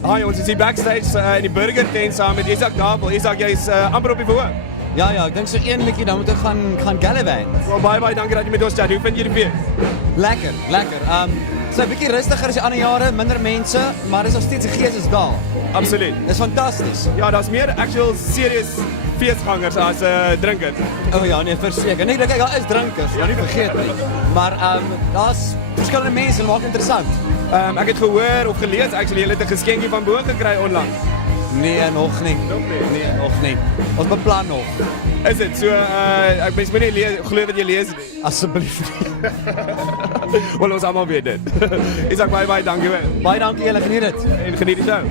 Hi, ons is hier backstage in die burger tent saam met Isak Nabel. Isak, jy's amper op die verhoog. Ja, ek dink so een liedjie dan moet ek gaan Gallivant. Wel, baie dankie dat jy met ons chat. Hoe vind jy die fees? Lekker. So 'n bietjie rustiger as die ander jare, minder mense, maar dis nog steeds 'n gees is daar. Absoluut. Dis fantasties. Ja, daar's meer actual serious feesgangers as drinkers. Oh ja, nee, verseker. Nee, kyk, daar is drinkers, ja nie vergeet nie. Maar daar's verskillende mense en maak interessant. Ek het gehoor of gelees actually jy het 'n geskenkie van bo gekry onlangs. Nee, nog nie. Nee, nog nie. Ons beplan nog. Is dit so ek mens moet nie glo wat jy lees nie. Asseblief. Wel ons almal weet dit. Isak baie dankie hoor. Baie dankie julle, geniet dit. En geniet die show.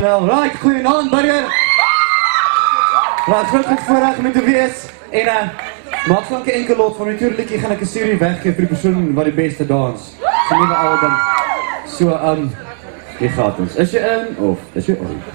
Wel, right, goeienaand burger. Wat groot voorreg om te wees en maak dank 'n enkel lot van natuurlik gaan ek 'n serie weggee vir die persoon wat die beste dans. So nuwe album. So jy gaat ons. Is jy in of is jy uit?